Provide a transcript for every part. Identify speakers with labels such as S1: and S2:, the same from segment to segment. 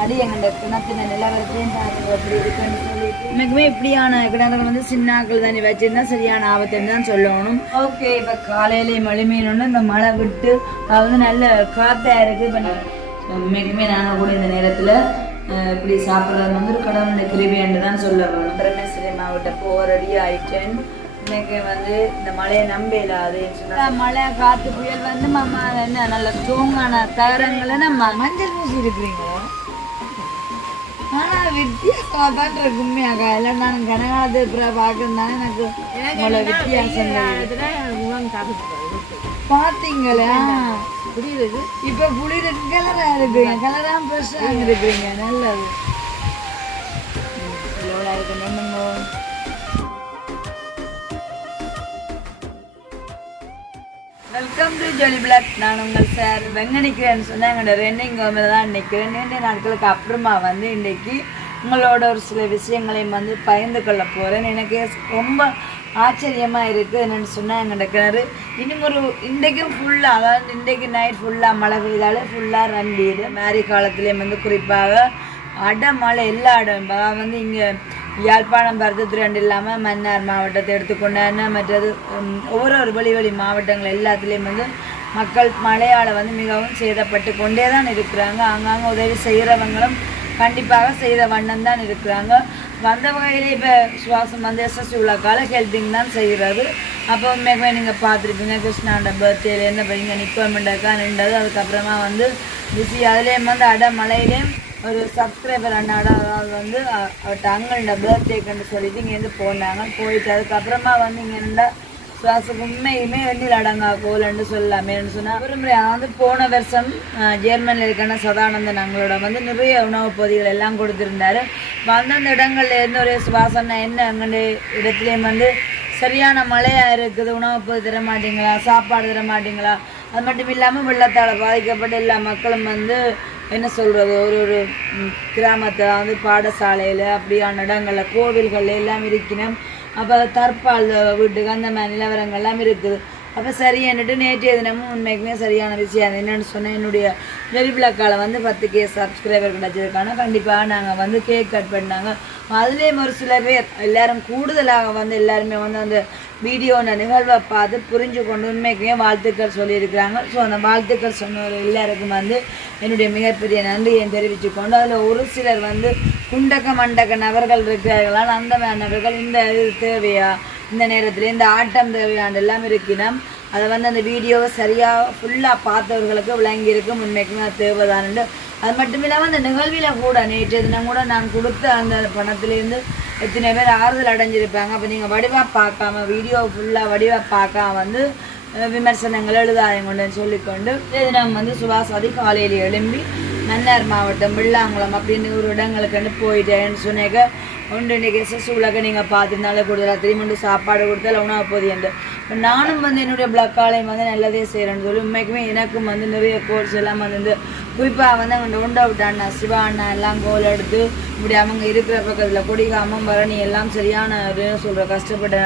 S1: முன்னாடி எங்களோட கிணத்தின நிலவரத்தையும் பாருங்க எப்படி இருக்குன்னு சொல்லிட்டு. எனக்குமே இப்படியான கிணறு வந்து சின்னாக்கள் தண்ணி வச்சிருந்தா சரியான ஆபத்துன்னு தான் சொல்லணும். ஓகே இப்போ காலையிலேயே மழை மீனோன்னு இந்த மழை விட்டு வந்து நல்ல காத்தா இருக்கு. இப்போ உண்மைக்குமே நாங்கள் கூட இந்த நேரத்தில் இப்படி சாப்பிட்றது வந்து ஒரு கடவுளுடைய கிருபின்னு தான் சொல்ல வேணும் பிரமேஸ்வரி மாவட்டம் போக ரெடி ஆயிட்டேன். இன்னைக்கு வந்து இந்த மழையை நம்ப இல்லாது மழை காத்து புயல் வந்து மாமா என்ன நல்ல ஸ்ட்ராங்கான தகரங்களை நம்ம மஞ்சள் பூசி இருக்கிறீங்களோ ஆனா வித்தியாசமா தான் இருக்கு உண்மையாக இல்லை நான் கனகாலத்து பார்க்கறதுனால எனக்கு உங்களை வித்தியாசம் தெரியுது. பாத்தீங்களா புரியுது இப்ப புளியில கலரா இருக்குங்க கலரா ஃப்ரெஷ்ஷா இருக்கிறீங்க நல்லது ம், எவ்வளவு இருக்கு நண்ணுங்க வெல்கம் டு ஜொலி பிளாக் நான் உங்கள் சார் வெங்க நிற்கிறேன்னு சொன்னால் எங்களோட ரன்னிங் தான் நிற்கிறேன் ரெண்டு நாட்களுக்கு அப்புறமா வந்து இன்றைக்கி உங்களோட ஒரு சில விஷயங்களையும் வந்து பகிர்ந்து கொள்ள போகிறேன் எனக்கு ரொம்ப ஆச்சரியமாக இருக்குது என்னென்னு சொன்னால் எங்களோட கிணறு இன்னும் ஒரு இன்றைக்கும் ஃபுல்லாக அதாவது இன்றைக்கு நைட் ஃபுல்லாக மழை பெய்தாலும் ஃபுல்லாக ரம்பிடு மேரி காலத்துலேயும் வந்து குறிப்பாக அடமழை எல்லா இடம் அதாவது வந்து இங்கே யாழ்ப்பாணம் பருத்தத்துறைண்டு இல்லாமல் மன்னார் மாவட்டத்தை எடுத்துக்கொண்டான மற்றது ஒவ்வொரு ஒரு வெளி வெளி மாவட்டங்கள் எல்லாத்துலேயும் வந்து மக்கள் மழையால் வந்து மிகவும் சேதப்பட்டு கொண்டே தான் இருக்கிறாங்க. ஆங்காங்கே உதவி செய்கிறவங்களும் கண்டிப்பாக செய்த வண்ணம் தான் இருக்கிறாங்க. வந்த வகையில் இப்போ சுவாசம் வந்து எஸ்எஸ்சி உள்ளக்கால ஹெல்பிங் தான் செய்கிறது. அப்போ உண்மைக்குமே நீங்கள் பார்த்துருப்பீங்க கிருஷ்ணாண்ட பர்த்டேலேருந்து இப்போ இங்கே நிற்கமெண்டாக்கா நின்றது. அதுக்கப்புறமா வந்து பிஸி அதுலேயும் வந்து அடமலையிலேயும் ஒரு சப்ஸ்கிரைபர் அண்ணாடா அதாவது வந்து அ- அவர்கிட்ட பர்த்டேக்குன்னு சொல்லிட்டு இங்கேருந்து போனாங்க. போயிட்டு அதுக்கப்புறமா வந்து இங்கே இருந்தால் சுவாச உண்மையுமே வெண்ணில் அடங்கா கோலன்னு சொல்லலாமேன்னு சொன்னால் ஒரு முறை வந்து போன வருஷம் ஜெர்மனியில் இருக்கான சதானந்தன் அவங்களோட வந்து நிறைய உணவுப் பொதிகள் எல்லாம் கொடுத்துருந்தாரு. அந்தந்த இடங்கள்ல இருந்து ஒரு சுவாசம்னா என்ன? அங்கே இடத்துலையும் வந்து சரியான மழையாக இருக்குது உணவுப் பொதி தர மாட்டீங்களா? சாப்பாடு தர மாட்டீங்களா? அது மட்டும் இல்லாமல் வெள்ளத்தால் பாதிக்கப்பட்ட எல்லா மக்களும் வந்து என்ன சொல்கிறது ஒரு ஒரு கிராமத்தில் வந்து பாடசாலையில் அப்படியான இடங்களில் கோவில்கள் எல்லாம் இருக்கணும் அப்போ தற்பால் வீட்டுக்கு அந்த மாதிரி நிலவரங்கள்லாம் இருக்குது அப்போ சரி என்னட்டு நேற்றைய தினமும் உண்மைக்குமே சரியான விஷயம் என்னென்னு சொன்னேன். என்னுடைய வெறிபிளக்கால வந்து பத்து கே சப்ஸ்கிரைபர் கிடச்சதுக்கான கண்டிப்பாக நாங்கள் வந்து கேக் கட் பண்ணாங்க. அதுலேயும் ஒரு சில பேர் எல்லாரும் கூடுதலாக வந்து எல்லாருமே வந்து அந்த வீடியோன நிகழ்வை பார்த்து புரிஞ்சு கொண்டு உண்மைக்குமே வாழ்த்துக்கள் சொல்லியிருக்கிறாங்க. ஸோ அந்த வாழ்த்துக்கள் சொன்னவர் எல்லாருக்கும் வந்து என்னுடைய மிகப்பெரிய நன்றியை தெரிவித்து கொண்டு அதில் ஒரு சிலர் வந்து குண்டக்க மண்டக்க நபர்கள் இருக்கிறார்களால் அந்த நபர்கள் இந்த இது தேவையா? இந்த நேரத்தில் இந்த ஆட்டம் தேவையாண்டு எல்லாம் இருக்கினோம். அதை வந்து அந்த வீடியோவை சரியாக ஃபுல்லாக பார்த்தவர்களுக்கு விளங்கியிருக்கும். உண்மைக்குமே அது தேவைதானுண்டு. அது மட்டும் இல்லாமல் அந்த நிகழ்வில் கூட நேற்று தினம் கூட நான் கொடுத்த அந்த பணத்துலேருந்து எத்தனை பேர் ஆறுதல் அடைஞ்சிருப்பாங்க. அப்போ நீங்கள் வடிவாக பார்க்காம வீடியோ ஃபுல்லாக வடிவாக பார்க்காம வந்து விமர்சனங்கள் எழுதாதீங்கன்னு சொல்லிக்கொண்டு இதே தினம் வந்து சுபாஷ் அதிகாலையில் எழும்பி மன்னார் மாவட்டம் வெள்ளாங்குளம் அப்படின்னு ஒரு இடங்களுக்கு போயிட்டேன்னு சொன்னேக்க ஒன்று இன்றைக்கி எஸ்எஸ் உலக நீங்கள் பார்த்துருந்தாலும் கூடுதலாக திரும்பி சாப்பாடு கொடுத்தால உணவு போது என்று. நானும் வந்து என்னுடைய பிளக்காலையும் வந்து நல்லதே செய்கிறேன்னு சொல்லி உண்மைக்குமே எனக்கும் வந்து நிறைய கோர்ஸ் எல்லாம் வந்து குறிப்பாக வந்து அங்கே உண்டை விட்ட அண்ணா சிவா அண்ணா எல்லாம் கோல் எடுத்து இப்படி அவங்க இருக்கிற பக்கத்தில் கொடிகாமம் பரணி எல்லாம் சரியான சொல்கிற கஷ்டப்பட்ட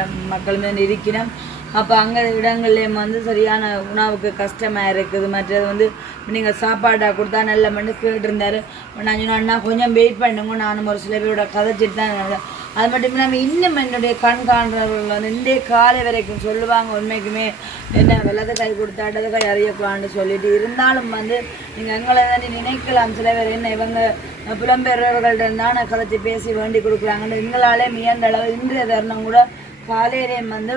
S1: மேலே இருக்கிறேன் அப்போ அங்கே இடங்கள்லேயும் வந்து சரியான உணவுக்கு கஷ்டமாக இருக்குது. மற்றது வந்து நீங்கள் சாப்பாடாக கொடுத்தா நல்ல மண்ணு கேட்டிருந்தாரு. நான் அண்ணா கொஞ்சம் வெயிட் பண்ணுங்க. நானும் ஒரு சில பேரோட கதைச்சிட்டு தான் அது மட்டும் இல்லாமல் இன்னும் என்னுடைய கண் காண்றவர்கள் வந்து இந்த காலை வரைக்கும் சொல்லுவாங்க உண்மைக்குமே என்ன வெள்ளத்தை கை கொடுத்தா இடது கை அறியக்கலான்னு சொல்லிட்டு இருந்தாலும் வந்து நீங்கள் எங்களை தானே நினைக்கலாம். சில பேர் என்ன இவங்க புலம்பெயர்வர்கள்ட்ட தான் கதைச்சி பேசி வேண்டி கொடுக்குறாங்கன்னு எங்களாலே மியந்த அளவு இன்றைய தருணம் கூட காலையிலேயும் வந்து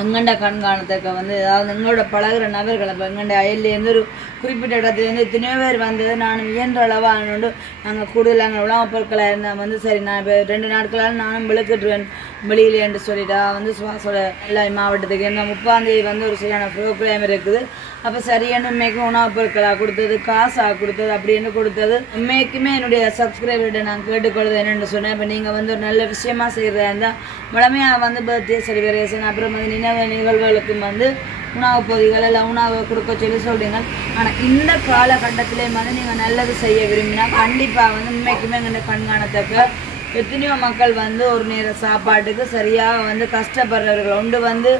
S1: எங்கண்ட கண்காணத்துக்கு வந்து அதாவது எங்களோட பழகுற நபர்கள் இப்போ எங்கண்ட அயல்லேருந்து ஒரு குறிப்பிட்ட இடத்துலேருந்து எத்தனையோ பேர் வந்தது. நான் இயன்ற அளவாக நாங்கள் கூடுதலாக உணவுப் பொருட்களாக இருந்தால் வந்து சரி நான் இப்போ ரெண்டு நாட்களால் நானும் விளக்கிட்டுருவேன் வெளியிலே என்று சொல்லிட்டா வந்து சுவாசோட எல்லா மாவட்டத்துக்கு. என்ன முப்பாந்தேதி வந்து ஒரு சரியான ப்ரோக்ராம் இருக்குது. அப்போ சரியான உண்மைக்கும் உணவுப் பொருட்களாக கொடுத்தது காசாக கொடுத்தது அப்படின்னு கொடுத்தது. உண்மைக்குமே என்னுடைய சப்ஸ்கிரைபர்கிட்ட நான் கேட்டுக்கொள்வது என்னென்னு சொன்னேன். இப்போ நீங்கள் வந்து ஒரு நல்ல விஷயமா செய்கிறதா இருந்தால் முழுமையாக வந்து பர்த்டே செலிப்ரேஷன் அப்புறம் வந்து நினைவு நிகழ்வுகளுக்கும் வந்து உணவு பொதிகள் இல்லை உணவு கொடுக்க சொல்லி சொல்கிறீங்க ஆனால் இந்த காலகட்டத்திலே வந்து நீங்கள் நல்லது செய்ய விரும்பினா கண்டிப்பாக வந்து உண்மைக்குமே எங்கள் கண்காணத்தக்க எத்தனையோ மக்கள் வந்து ஒரு நேர சாப்பாட்டுக்கு சரியாக வந்து கஷ்டப்படுறவர்கள். உண்டு வந்து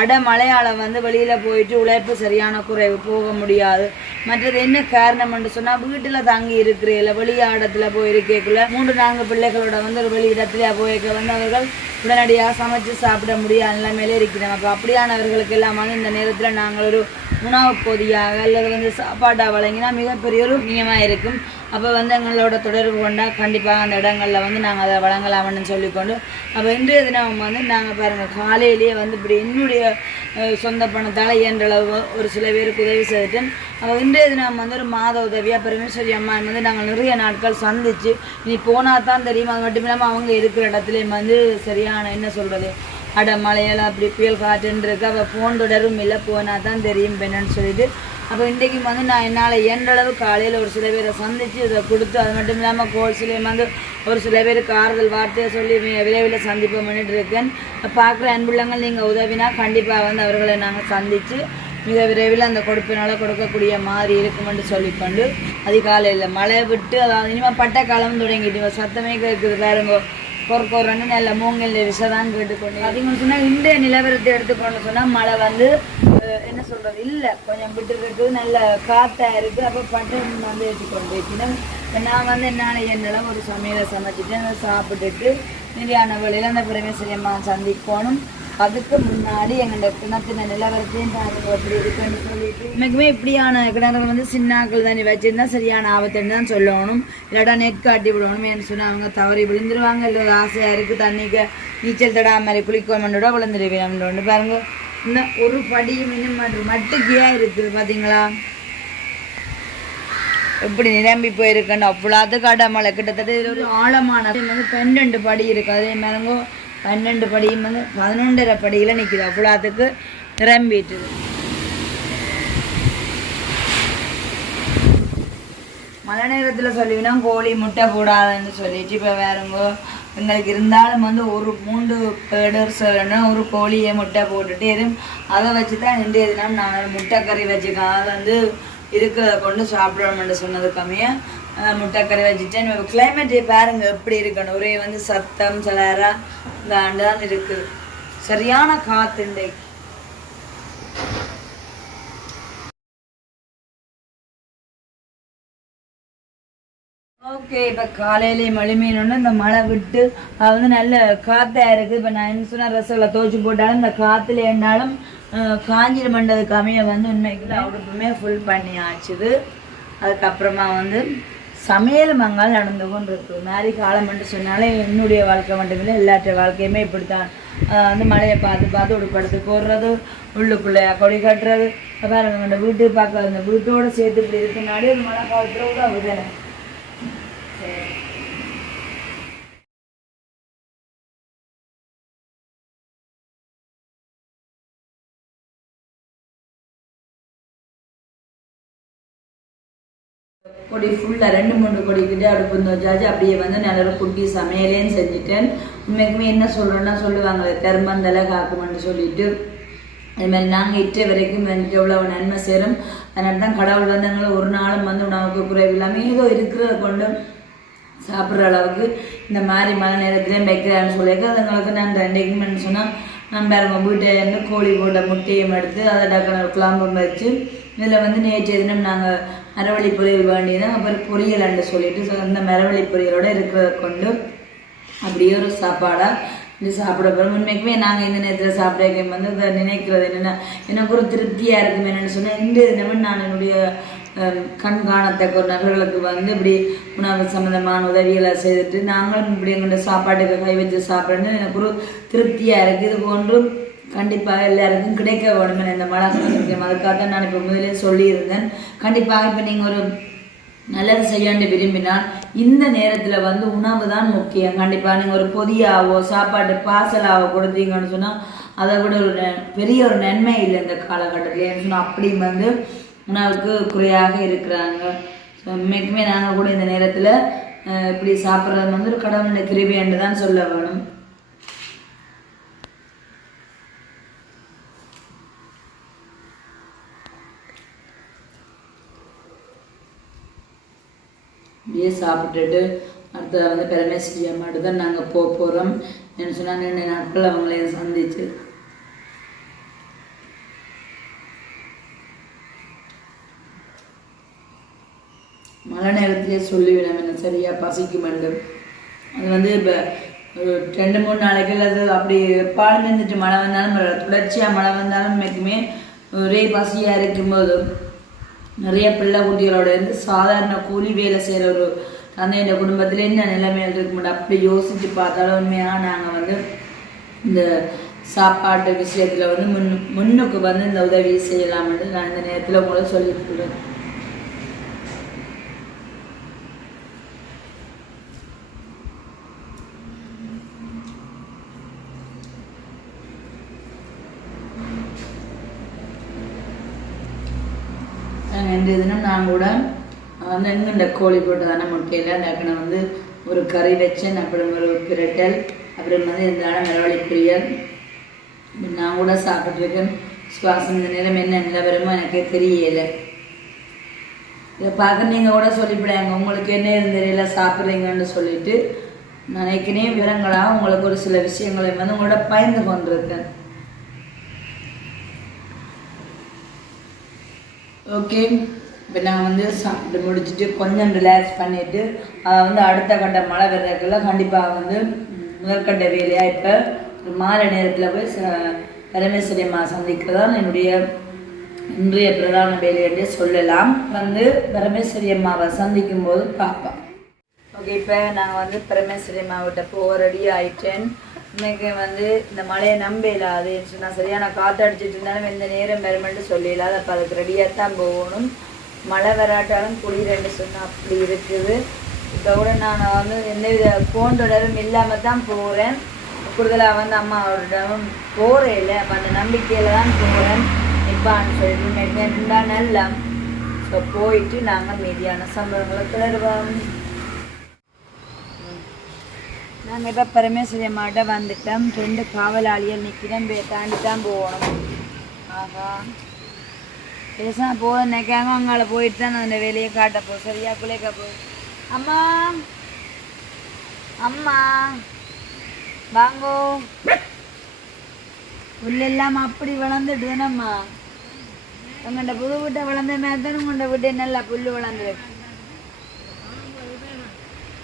S1: அடமழையால் வந்து வெளியில் போயிட்டு உழைப்பு சரியான குறைவு போக முடியாது. மற்றது என்ன காரணம்னு சொன்னால் வீட்டில் தங்கி வெளி வெளியாடத்தில் போயிருக்கக்குள்ள மூன்று நான்கு பிள்ளைகளோட வந்து ஒரு வெளியிடத்துல போயிருக்க வந்து அவர்கள் உடனடியாக சமைச்சு சாப்பிட முடியாத நிலைமையிலே இருக்கிறோம் அப்போ அப்படியானவர்களுக்கு எல்லாம் வந்து இந்த நேரத்தில் நாங்கள் ஒரு உணவு பொதியாக அல்லது வந்து சாப்பாட்டாக வழங்கினா மிகப்பெரிய ஒரு புண்ணியமாக இருக்கும். அப்போ வந்து எங்களோட தொடர்பு கொண்டால் கண்டிப்பாக அந்த இடங்களில் வந்து நாங்கள் அதை வழங்கலாம்னு சொல்லிக்கொண்டு அப்போ இன்றைய தினம் வந்து நாங்கள் பாருங்கள் காலையிலேயே வந்து இப்படி என்னுடைய சொந்த பணத்தால் இயன்ற ஒரு சில பேருக்கு உதவி செய்துட்டு அப்போ இன்றைய தினம் வந்து ஒரு மாத உதவியாக பரமேஸ்வரி அம்மா வந்து நாங்கள் நிறைய நாட்கள் சந்திச்சு நீ போனால் தான் தெரியும் அது மட்டும் இல்லாமல் அவங்க இருக்கிற இடத்துலையும் வந்து சரியான என்ன சொல்கிறது அட மழையெல்லாம் அப்படி புயல் காற்றுன்னு இருக்கு அப்போ ஃபோன் தொடரும் இல்லை போனால் தான் தெரியும் இப்ப சொல்லிட்டு. அப்போ இன்றைக்கு வந்து நான் என்னால் என்றளவு காலையில் ஒரு சில பேரை சந்தித்து இதை கொடுத்து அது மட்டும் இல்லாமல் கோல்ஸ்லேயும் வந்து ஒரு சில பேருக்கு ஆறுதல் வார்த்தையை சொல்லி விரைவில் சந்திப்போம் பண்ணிட்டு இருக்கேன் பார்க்குற அன்புள்ளங்கள் நீங்கள் உதவினா கண்டிப்பாக வந்து அவர்களை நாங்கள் சந்தித்து மிக விரைவில் அந்த கொடுப்பினால கொடுக்கக்கூடிய மாதிரி இருக்குமென்று சொல்லிக்கொண்டு அதிகாலையில் மழை விட்டு அதாவது இனிமேல் பட்ட காலம் தொடங்கிட்டு சத்தமே கேட்குது பாருங்க. கொரக்கொரன்னு நல்ல மூங்கில் விஷதான் கேட்டுக்கொண்டு அதிகம் சொன்னால் இன்றைய நிலவரத்தை எடுத்துக்கொண்டு சொன்னால் மழை வந்து என்ன சொல்கிறது இல்லை. கொஞ்சம் விட்டு இருக்கு நல்ல காற்றாக இருக்குது அப்போ பட்டன் வந்து ஏற்றிக்கொண்டு இருக்கணும் நான் வந்து என்னால் என்னெல்லாம் ஒரு சமையலை சமைச்சிட்டு அதை சாப்பிட்டுட்டு நிறையான வழியில் அந்த பிரமேசரியம்மா சந்திக்கணும். அதுக்கு முன்னாடி எங்களோட கிணத்துல நிலவரத்தையும் பாருங்க எப்படி இருக்குன்னு சொல்லிட்டு. எனக்குமே இப்படியான கிணறு வந்து சின்னாக்கள் தண்ணி வச்சிருந்தா சரியான ஆபத்துன்னு தான் சொல்லணும். இல்லாட்டா நெட் காட்டி விடணும் என்று சொன்னால் அவங்க தவறி விழுந்துருவாங்க. இல்லை ஒரு ஆசையாக இருக்குது தண்ணிக்கு நீச்சல் தடாம மாதிரி குளிக்கோமண்டோட விழுந்துருவேன் பாருங்க. இந்த ஒரு படியும் இன்னும் மட்டும் மட்டுக்கியா இருக்குது பார்த்தீங்களா? எப்படி நிரம்பி போயிருக்குன்னு அவ்வளோத்துக்கு அடமலை கிட்டத்தட்ட இதுல ஒரு ஆழமான வந்து பன்னெண்டு படி இருக்குது அதே மாதிரிங்கோ பன்னெண்டு படியும் வந்து பதினொன்றரை படியில் நிற்கிது அவ்வளோத்துக்கு நிரம்பிட்டுது மழை நேரத்தில் சொல்லிவினா கோழி முட்டை போடாதுன்னு சொல்லிட்டு இப்போ வேறுங்க எங்களுக்கு இருந்தாலும் வந்து ஒரு மூன்று பேடர் சொல்லணும்னா ஒரு கோழியை முட்டை போட்டுட்டு எதுவும் அதை வச்சு தான் இன்றைய தினம் நான் முட்டை கறி வச்சுக்கேன் அதை வந்து இருக்கிறத கொண்டு சாப்பிடணும்னு சொன்னது கம்மியாக முட்டைக்கறி வச்சுட்டேன் கிளைமேட் பாருங்க எப்படி இருக்கணும். ஒரே வந்து சத்தம் சிலராக இந்த ஆண்டு தான் இருக்குது சரியான காற்று இன்றைக்கு. ஓகே இப்போ காலையிலே மழை மீனோன்னு இந்த மழை விட்டு அது வந்து நல்ல காற்றா இருக்குது இப்போ நான் என்ன சொன்ன ரசகுல்லா துவச்சி போட்டாலும் இந்த காற்றுல என்னாலும் காஞ்சிர மண்டதுக்கு கம்மியை வந்து உண்மைக்கு அவுடுப்புமே ஃபுல் பண்ணி ஆச்சுது அதுக்கப்புறமா வந்து சமையல் மங்கால் நடந்து கொண்டிருக்கு மேரி காலம் என்று சொன்னாலே என்னுடைய வாழ்க்கை மட்டுமில்லை எல்லாற்ற வாழ்க்கையுமே இப்படித்தான். வந்து மழையை பார்த்து பார்த்து உடுப்படுத்து போடுறது உள்ளுக்குள்ளே கொடி கட்டுறது. பாருங்க இந்த வீட்டு பார்க்க அந்த வீட்டோடு சேர்த்து இப்படி இருக்குனாடி ஒரு மழை காலத்தில் கூட அப்படிதானே கொடி ஃபுல்லாக ரெண்டு மூணு கொடி கிட்ட அடுப்பு வச்சாச்சு. அப்படியே வந்து நல்ல குட்டி சமையலையும் செஞ்சுட்டேன். உண்மைக்குமே என்ன சொல்கிறோன்னா சொல்லுவாங்களே கருமந்தலை காக்குமென்னு சொல்லிட்டு. அது மாதிரி நாங்கள் இட்ட வரைக்கும் வந்துட்டு எவ்வளோ நன்மை சேரும் அதனால தான் கடவுள் வந்து எங்களை ஒரு நாளும் வந்து உணவுக்கு குறைவு இல்லாமல் ஏதோ இருக்கிறத கொண்டு சாப்பிட்ற அளவுக்கு இந்த மாதிரி மழை நேரத்துலேயும் வைக்கிறான்னு சொல்லியிருக்க அதுங்களுக்கு நான் ரெண்டைக்குமென்னு சொன்னால் நான் பாருங்க வீட்டை இருந்து கோழி போட்ட முட்டையும் எடுத்து அதை டக்குனு குழம்பும் வச்சு இதில் வந்து நேற்று தினம் நாங்கள் அறவழி பொரியல் வேண்டியதான் அப்புறம் பொரியலன்னு சொல்லிட்டு so அந்த மரவழி பொரியலோட இருக்கிறத கொண்டு அப்படியே ஒரு சாப்பாடாக இது சாப்பிட போகிறோம் உண்மைக்குமே நாங்கள் இந்த நேரத்தில் சாப்பிட வந்து இதை நினைக்கிறது என்னென்னா எனக்கு ஒரு திருப்தியாக இருக்கும் என்னென்னு சொன்னால் இந்த தினமும் நான் என்னுடைய அஹ், கண் காணத்தக்க ஒரு நபர்களுக்கு வந்து இப்படி உணவு சம்மந்தமான உதவிகளை செய்துட்டு நாங்களும் இப்படி எங்கள்கிட்ட சாப்பாட்டுக்கு கை வச்சு சாப்பிட்றேன்னு எனக்கு ஒரு திருப்தியாக இருக்குது இது போன்றும் கண்டிப்பாக எல்லாருக்கும் கிடைக்க வேணுமே இந்த மழை காலம் அதுக்காக தான் நான் இப்போ முதலே சொல்லியிருந்தேன். கண்டிப்பாக இப்போ நீங்கள் ஒரு நல்லது செய்யாண்டு விரும்பினால் இந்த நேரத்தில் வந்து உணவு தான் முக்கியம். கண்டிப்பாக நீங்கள் ஒரு பொதியாவோ சாப்பாட்டு பாசலாவோ கொடுத்தீங்கன்னு சொன்னால் அதை விட ஒரு பெரிய ஒரு நன்மை இல்லை இந்த காலகட்டத்தில். ஏன்னு சொன்னால் அப்படி வந்து உணவுக்கு குறையாக இருக்கிறாங்க. ஸோ உண்மைக்குமே நாங்கள் கூட இந்த நேரத்தில் இப்படி சாப்பிட்றது வந்து ஒரு கடவுளுடைய கிருபை என்று தான் சொல்ல வேணும். இப்படியே சாப்பிட்டுட்டு அடுத்த வந்து பெருமேஸ்வரி அம்மாட்டு தான் நாங்கள் போக போகிறோம் என்ன சொன்னால் ரெண்டு நாட்கள் அவங்களையும் சந்திச்சு. மழை நேரத்திலே சொல்லிவிடும் என்ன சரியாக பசிக்கும் வேண்டும் அது வந்து இப்போ ஒரு ரெண்டு மூணு நாளைக்கு அது அப்படி பால் இருந்துட்டு மழை வந்தாலும் தொடர்ச்சியாக தொடர்ச்சியா மழை வந்தாலும் எப்பவுமே ஒரே பசியாக இருக்கும்போது நிறைய பிள்ளை குட்டிகளோட இருந்து சாதாரண கூலி வேலை செய்கிற ஒரு தந்தையோட குடும்பத்தில் என்ன நிலைமையில் இருக்க முடியும் அப்படி யோசிச்சு பார்த்தாலும் உண்மையாக நாங்கள் வந்து இந்த சாப்பாட்டு விஷயத்தில் வந்து முன் முன்னுக்கு வந்து இந்த உதவி செய்யலாம்னு நான் இந்த நேரத்தில் உங்களை சொல்லியிருக்கிறேன் இன்றைய தினம் நான் கூட வந்து கோழி போட்டு தானே முட்டையில் டக்குனு வந்து ஒரு கறி வச்சேன் அப்புறம் ஒரு பிரட்டல் அப்புறம் வந்து இந்த நிலவழி பிரியல். நான் கூட சாப்பிட்ருக்கேன் சுவாசம் இந்த நிலம் என்ன நிலவரமோ எனக்கு தெரியலை. இதை பார்க்க நீங்கள் கூட சொல்லிவிடாங்க உங்களுக்கு என்ன தெரியல சாப்பிட்றீங்கன்னு சொல்லிட்டு நான் ஏற்கனவே விவரங்களாக உங்களுக்கு ஒரு சில விஷயங்களை வந்து உங்களோட பயந்து கொண்டிருக்கேன். ஓகே. இப்போ நான் வந்து சாப்பிட்டு முடிச்சுட்டு கொஞ்சம் ரிலாக்ஸ் பண்ணிவிட்டு அதை வந்து அடுத்த கட்ட மழை வர்றதுக்குள்ள கண்டிப்பாக வந்து முதற்கட்ட வேலையாக இப்போ ஒரு மாலை நேரத்தில் போய் ச- பரமேஸ்வரி அம்மா சந்திக்க தான் என்னுடைய இன்றைய பிரதான வேலை என்று சொல்லலாம். வந்து பரமேஸ்வரி அம்மாவை சந்திக்கும் போது பார்ப்போம். ஓகே இப்போ நான் வந்து பரமேஸ்வரி அம்மாவிட்ட போக ரெடி ஆயிட்டேன். இன்னைக்கு வந்து இந்த மழையை நம்பல அது நான் சரியான காற்று அடிச்சிட்டு இருந்தாலும் எந்த நேரம் வருமென்று சொல்லல அப்போ அதுக்கு ரெடியாக தான் போகணும். மழை வராட்டாலும் குளிரன்னு சொன்னால் அப்படி இருக்குது. இப்போ கூட நான் வந்து எந்தவித ஃபோன் தொடரும் இல்லாமல் தான் போகிறேன் கூடுதலாக வந்து அம்மாவோடவும் போகிறேன் இல்லை அப்போ அந்த நம்பிக்கையில் தான் போகிறேன் நிற்பான்னு சொல்லிட்டு இருந்தா நல்லா ஸோ போயிட்டு நாங்கள் மீதியான சம்பவங்களை தொடருவோம். நாங்கள் இப்போ பரமேஸ்வரி அம்மாட்ட வந்துட்டோம். ரெண்டு காவலாளிகள் நிற்கிறேன் பே தாண்டி தான் போகணும். ஆகா பேசாம போக நினைக்காம அங்கால போயிட்டு தான் நான் அந்த வேலையை காட்ட போ சரியா குளிக்க போ அம்மா அம்மா வாங்கோ புல்லெல்லாம் அப்படி வளர்ந்துடுதுனம்மா உங்கள்கிட்ட புது வீட்டை வளர்ந்த மாதிரி தானே உங்கள்கிட்ட வீட்டை நல்லா புல்லு வளர்ந்து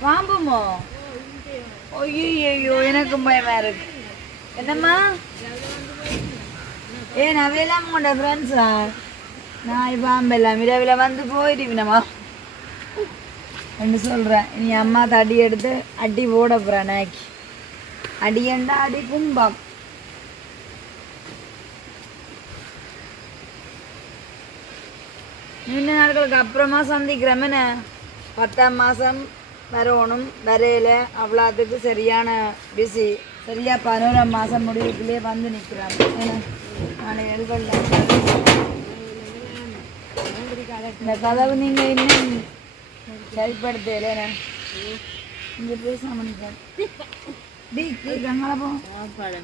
S1: வாம்புமோ ஐயோ எனக்கும் பயமா இருக்கு என்னம்மா ஏ அவையெல்லாம் உங்களோட ஃப்ரெண்ட்ஸா நான் பாம்பெல்லாம் இரவில் வந்து போயிடுவினம்மா என்று சொல்கிறேன் இனி அம்மா தடி எடுத்து அடி போட போகிறேன் நாய்க்கு. அடியண்டா அடி கும்பம். இன்ன நாட்களுக்கு அப்புறமா சந்திக்கிறோமே பத்தாம் மாதம் வரணும். வரையில. அவ்வளோத்துக்கு சரியான பிஸி சரியா பதினோராம் மாதம் முடிவுக்குள்ளேயே வந்து நிற்கிறோம் நான் எழுபல்ல இந்த கதவு நீங்கள் இன்னும் சரிப்படுத்தல இங்கே பேசாம நிற்கிறேன் டி கங்கால போ.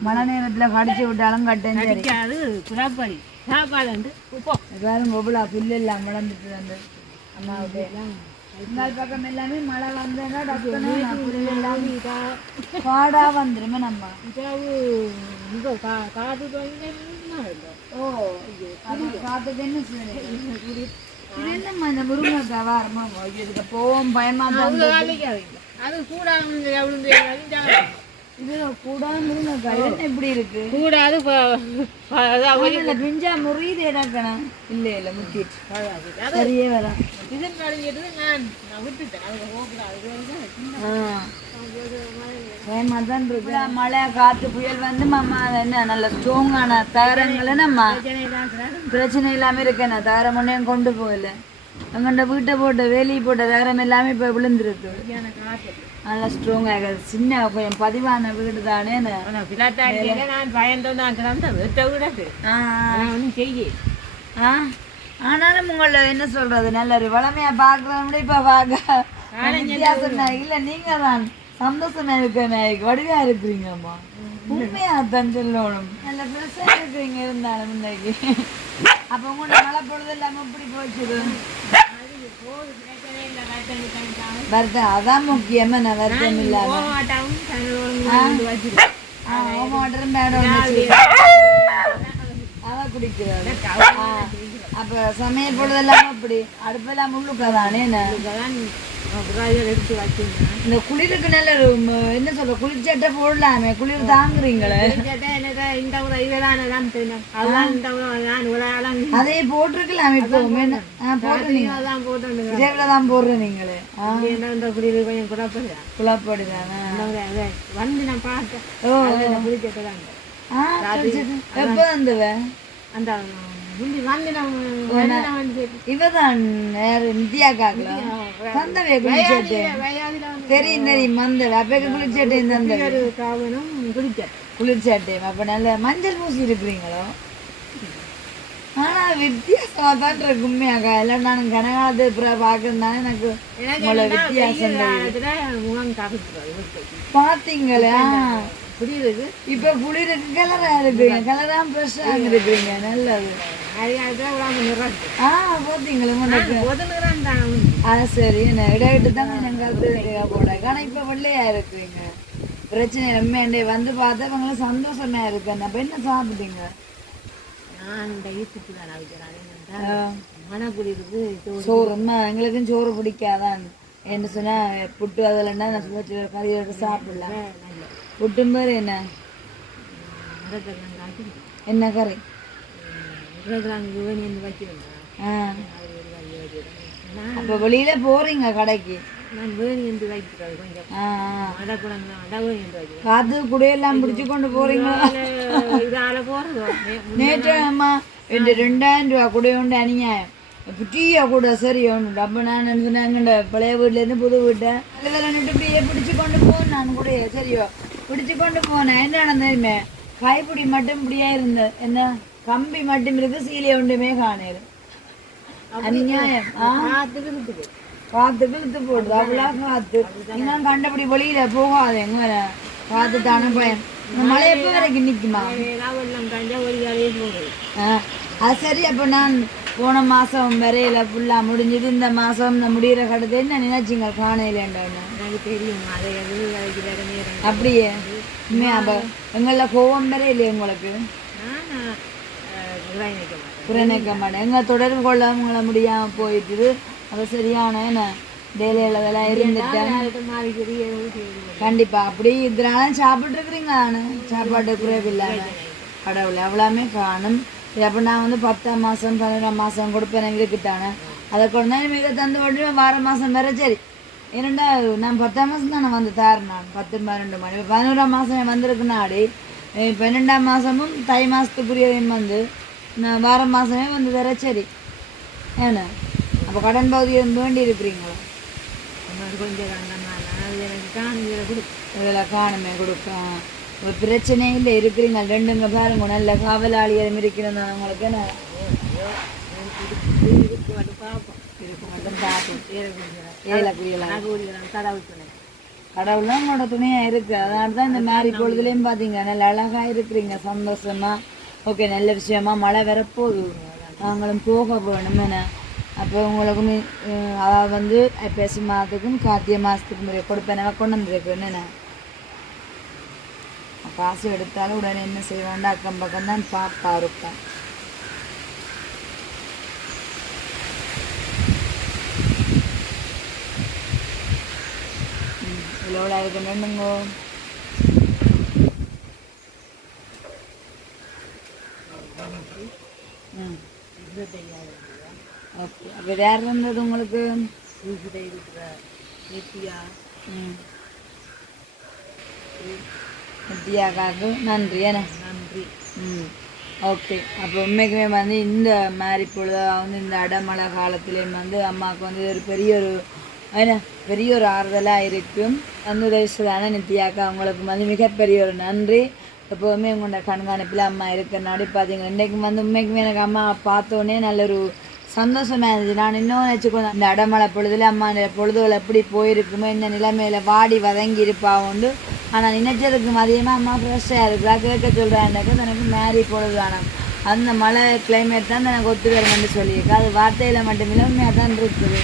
S1: மழை நேரத்தில் கடிச்சு விட்டாலும் கட்டேன்
S2: அது புறாப்பாடி சாப்பாடு உப்போ
S1: வேறும் பொபுலா புல்லு எல்லாம் முளந்துட்டு வந்து அம்மாவுக்கு. இந்த பக்கம் எல்லாமே மழை வந்தேன்னா பாடா வந்துருமே நம்ம.
S2: இதாவு இங்கே கா காது வந்து
S1: ஓ அது என்ன செய்யணும்? இது என்னம்மா இந்த முருங்கைக்காய் வாரமா இதுக்கு போவோம் பயமா.
S2: அது கூட எவ்வளோ
S1: இது கூட முருங்கைக்காய் இது என்ன இப்படி இருக்கு?
S2: கூட அது
S1: இல்ல பிஞ்சா முறியுது எனக்கணும் இல்ல இல்ல முத்திட்டு சரியே வரேன்
S2: இது கழிஞ்சிட்டு நான் விட்டுட்டேன். அது போகக்கூடாது
S1: இருக்கு. மழை காத்து புயல் வந்து மாமா அது என்ன நல்ல ஸ்ட்ராங்கான தகரங்கள் என்னம்மா பிரச்சனை இல்லாம இருக்கு நான். தகரம் ஒன்றையும் கொண்டு போகல. எங்கள்கிட்ட வீட்டை போட்ட வேலி போட்ட தகரம் எல்லாமே இப்போ விழுந்துருக்கு. நல்லா ஸ்ட்ராங்காக சின்ன கொஞ்சம் பதிவான வீடு தானே
S2: நான் பயந்தோம் கிடந்த வெட்ட விடாது. ஒன்றும் செய்ய.
S1: ஆ. ஆனாலும் உங்களை என்ன சொல்றது? நல்ல ஒரு வளமையா பார்க்கறத விட இப்ப. இல்ல நீங்க தான் சந்தோஷமா இருக்க நாய்க்கு வடிவா இருக்கிறீங்கம்மா. உண்மையா தான் சொல்லணும். நல்ல ஃப்ரெஷ்ஷா இருக்கிறீங்க இருந்தாலும் இன்னைக்கு. அப்ப உங்களோட மழை பொழுது இல்லாம இப்படி போச்சுது?
S2: இல்லை வருத்தம்
S1: அதான் முக்கியமா நான் வருத்தம் இல்லாம.
S2: போக மாட்டாவும் தன்னோட வச்சிருக்கேன்
S1: ஆ? ஓமாட்டர் மேடம் அவ குடிக்கிறாள் அப்ப சமையல் பொழுதெல்லாம் அப்படி அடுப்பெல்லாம் முள்ளுக்கதானே என்ன
S2: எடுத்து
S1: இந்த குளிருக்கு நல்ல ஒரு என்ன சொல்ற குளிர்ச்சட்டை போடலாமே. குளிர் தாங்குறீங்களே.
S2: இந்த ஒரு இதுதான் தான் தெரியும் அதுதான் இந்த உலகம்
S1: அதே போட்டிருக்கலாம் இப்போ. என்ன ஆ, போடுறீங்க
S2: தான் போட்டு
S1: இரவுல தான் போடுற நீங்களே. ஆ.
S2: இந்த குடியில் கொஞ்சம் குழப்பம்
S1: குழப்படிதானே
S2: வந்து நான் பார்த்தேன்.
S1: ஓ
S2: குளிச்சிட்டு தான்
S1: எப்போ வந்தவ?
S2: அந்த முந்தி
S1: இவதான் குளிச்சட்டை.
S2: வந்து
S1: தெரியும் தெரியும் வந்தவ அப்பக்கு குளிச்சட்டை
S2: காவனும்
S1: குளிர்ச்சட்டை அப்ப நல்ல மஞ்சள் பூசி இருக்கிறீங்களோ ஆனா வித்தியாசமா தான் இருக்கு உண்மையாக்கா எல்லாம் நான் கனகாலத்து பாக்குறதுனால எனக்கு உங்களை வித்தியாசம் பாத்தீங்களா
S2: புரியுது?
S1: இப்ப குளிருக்கு கலரா இருக்கிறீங்க கலரா ஃப்ரெஷ்ஷா இருக்கிறீங்க நல்லது. ஆ
S2: தான்
S1: அது சரி. என்ன இடையிட்டு தான் எனக்கு கருத்து இருக்கா. போல ஆனா இப்ப வெள்ளையா இருக்கிறீங்க பிரச்சனை எம்மையாண்டே வந்து பார்த்தா இவங்களும் சந்தோஷமா இருக்கு. அப்ப என்ன சாப்பிட்டீங்க?
S2: நான் இந்த ஈத்துக்கு தான் அவிக்கிறேன்
S1: ஆ.
S2: மனக்குடியிருக்கு
S1: சோறு எங்களுக்கும் சோறு பிடிக்காதான். என்ன சொன்னா புட்டு அதில்னா நான் சும்மா கறி எடுத்து சாப்பிடலாம். புட்டு மாதிரி என்ன என்ன கறி
S2: வச்சிருந்தேன்
S1: ஆ அப்ப வெளியில போறீங்க கடைக்கு
S2: நான் வேணி என்று வைக்கிறது கொஞ்சம்
S1: ஆ ஆ.
S2: மடக்குடங்க அடவேணி என்று வைக்கிறேன்
S1: காத்து குடையெல்லாம் பிடிச்சு கொண்டு போறீங்களா
S2: இதால போறதோ
S1: நேற்று அம்மா ரெண்டு ரெண்டாயிரம் ரூபா கூட உண்டு அநியாயம் டீயா கூட சரி ஒன்று அப்போ நான் நினைச்சுனாங்கண்ட பழைய வீட்டிலேருந்து புது வீட்டை அதில் ரெண்டு இப்படியே பிடிச்சு கொண்டு போனேன் நான் கூட சரியோ பிடிச்சு கொண்டு போனேன் என்ன நடந்ததுமே கைப்பிடி மட்டும் இப்படியே இருந்தது என்ன கம்பி மட்டும் இருக்கு சீலையை ஒன்றுமே காணேரு அநியாயம் ஆ
S2: காத்துக்கு இருக்குது
S1: காத்து இழுத்து போடுது அவ்வளோ காத்து நீங்க கண்டபடி வெளியில போகாது எங்க காத்து தானே பயம் இந்த மழை எப்போ வரைக்கும் நிற்குமா
S2: ஏதாவது எல்லாம் கண்டா ஒரு வேலையே போகுது
S1: ஆ, அது சரி அப்போ நான் போன மாதம் வரையில ஃபுல்லாக முடிஞ்சது இந்த மாதம் இந்த முடிகிற கடத்தை என்ன நினைச்சிங்க காணையிலேண்டான்னு
S2: எனக்கு தெரியும். அதை எது
S1: அப்படியே? உண்மையா அப்போ எங்களில் கோவம் வரையிலே உங்களுக்கு?
S2: நான் குறை நிற்க மாட்டேன்.
S1: எங்களை தொடர்பு கொள்ள உங்களை முடியாமல் போயிட்டுது. அப்போ சரியான என்ன? வேலையில் இதெல்லாம் இருந்துட்டேன். கண்டிப்பா. அப்படி இதனால சாப்பிட்டு இருக்கிறீங்க நானு. சாப்பாட்டு குறைவு இல்லாம கடவுள் எவ்வளவுமே காணும். அப்ப நான் வந்து பத்தாம் மாசம் பதினொன்றாம் மாசம் கொடுப்பேன் இருக்குத்தானே அதை கொண்டு மிக தந்து உடனே வார மாசம் வேற சரி. ஏன்னா நான் பத்தாம் மாதம் தான் நான் வந்து தாரேன் நான் பத்து பன்னெண்டு மணி இப்போ பதினோராம் மாதம் வந்திருக்கு நாடி பன்னெண்டாம் மாதமும் தை மாதத்துக்குரியதையும் வந்து நான் வார மாதமே வந்து தர சரி. ஏன்னா? அப்போ கடன் பகுதி வேண்டி இருக்கிறீங்களா?
S2: கொஞ்சம் எனக்கு
S1: இதில் காணுமே கொடுக்கும் ஒரு பிரச்சனை இல்லை இருக்கிறீங்க. ரெண்டுங்க பாருங்க நல்ல காவலாளியம் இருக்கிறது உங்களுக்கு என்ன?
S2: பார்ப்போம்
S1: கடவுள்லாம் உங்களோட துணையா இருக்கு. அதனால தான் இந்த மாதிரி பொழுதுலேயும் பார்த்தீங்க நல்ல அழகா இருக்கிறீங்க சந்தோஷமா. ஓகே நல்ல விஷயமா மழை வரப்போகுது நாங்களும் போக போகணும் என்ன? அப்போ உங்களுக்கு அதாவது வந்து பேச மாதத்துக்கும் கார்த்திகை மாதத்துக்கும் முறை கொடுப்பேன். கொண்டு வந்துருக்கேன் என்ன காசு எடுத்தாலும் உடனே என்ன செய்வோம்னா அக்கம் பக்கம் தான் பாப்பா இருப்பேன் இருக்கணுங்க ம் ஓகே அப்போ வேறு இருந்தது உங்களுக்கு நித்யாக்காக்கு நன்றி என்ன
S2: நன்றி
S1: ம் ஓகே அப்போ உண்மைக்குமே வந்து இந்த மாதிரி பொழுதா வந்து இந்த அடமழை காலத்துலேயும் வந்து அம்மாவுக்கு வந்து ஒரு பெரிய ஒரு என்ன பெரிய ஒரு ஆறுதலாக இருக்கும் அந்த வயசுதான நித்யாக்கா அவங்களுக்கு வந்து மிகப்பெரிய ஒரு நன்றி எப்போவுமே உங்களோட கண்காணிப்பில் அம்மா இருக்கிறனாடி பார்த்தீங்க இன்றைக்கு வந்து உண்மைக்குமே எனக்கு அம்மா பார்த்தோன்னே நல்ல ஒரு சந்தோஷமாக இருந்துச்சு நான் இன்னும் நினச்சிக்கோ இந்த அடமலை பொழுதுல அம்மா இந்த பொழுதுகள் எப்படி போயிருக்குமோ இந்த நிலைமையில் வாடி வதங்கி இருப்பா உண்டு ஆனால் நினைச்சதுக்கு மதியமாக அம்மா ஃப்ரெஷ்ஷாக இருக்கிறா கேட்க சொல்கிறாண்டாக்க எனக்கு மேரி பொழுது ஆனால் அந்த மழை கிளைமேட் தான் எனக்கு ஒத்து வரும்னு சொல்லியிருக்கு அது வார்த்தையில் மட்டுமில்லை உண்மையாக தான் இருக்குது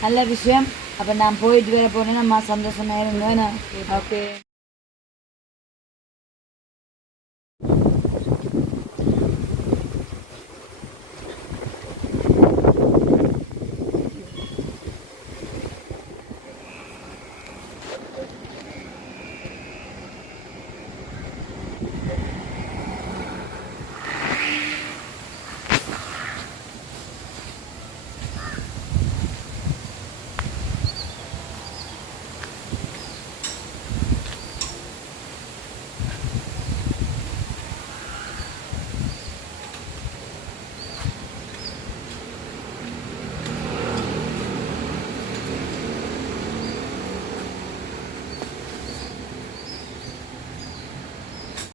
S1: நல்ல விஷயம் அப்போ நான் போயிட்டு வேறு போனேன்னா நம்ம சந்தோஷமாக இருந்தேன் ஓகே.